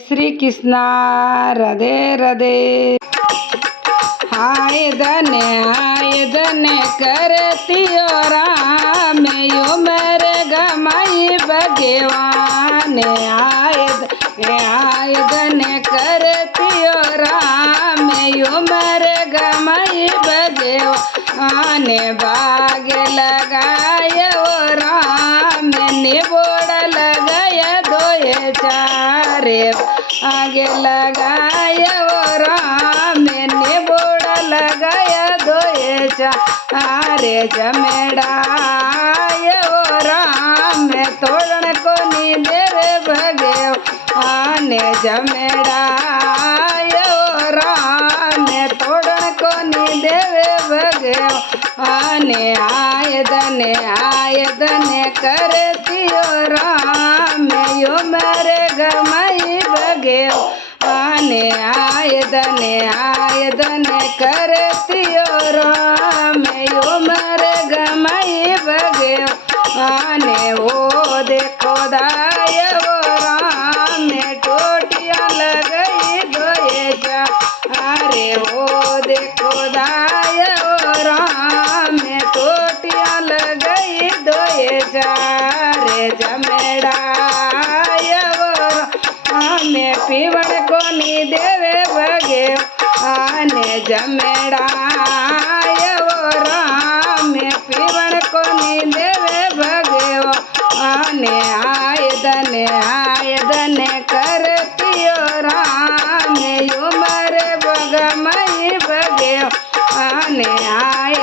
श्री कृष्ण राधे राधे। हाय धने करतियो राम यो मेरे गमाई भगवान। हाय धने करतियो राम यो मेरे गमाई भगवान। बाग लगाए वो राम निबोड़ लगाया दोए चारे। आगे लगाया वो राम निबोड़ लगाया दोए चारे। जमेड़ा वो राम तोड़न को नी देवे भगवान। जमेड़ा वो राम तोड़न को नी देवे भगवान। आय धने करतियो राम यो मेरे गमाई भगवान। आय धने करतियो राम यो मेरे गमाई भगवान। वो देखो दाय वो राम टोटियाँ लगई दोए चारे। वो देखो दाय वो राम टोटियाँ लगई दोए चारे। जमेड़ा वो राम पीवण को नी देवे भगवान। जमेड़ा वो राम पीवण को नी देवे भगवान। आय धने करतियो राम यो मेरे गमाई भगवान। आय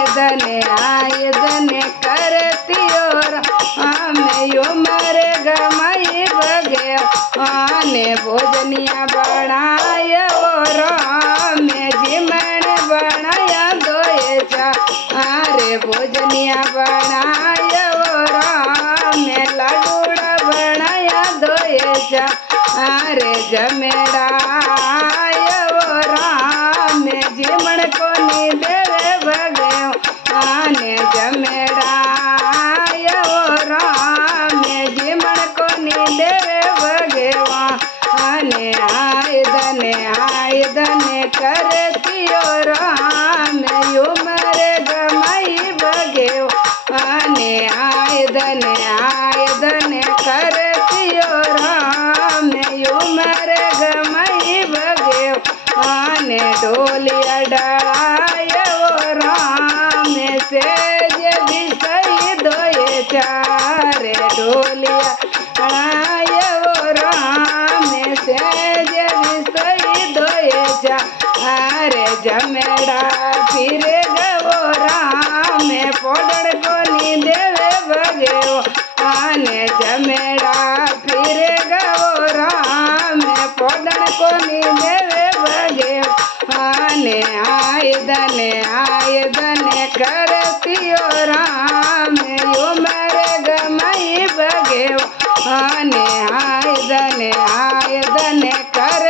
धने करतियो राम यो मेरे गमाई भगवान। भोजनिया बनाया वो राम जिमण बनाया दोए चारे। भोजनिया बनाया वो राम लाडूड़ा बनाया दोए चारे। जमेड़ा वो राम जिमण को नी देवे भगवान। जमेड़ा वो राम जिमण को नी देवे भगवान। आय धने करतियो राम यो मेरे गमाई भगवान। आय धने करतियो राम यो मेरे गमाई भगवान। डोलिया डाया वो राम सेज विषय दोए चारे। डोलिया डाया वो राम सेज विषय दोए चारे। जमेड़ा फिरे गो राम पोड़न को नी देवे भगवान। जमेड़ा फिरे गो राम पोड़न को नी देवे भगवान। आय धने करतियो राम यो मेरे गमाई भगवान। आय धने कर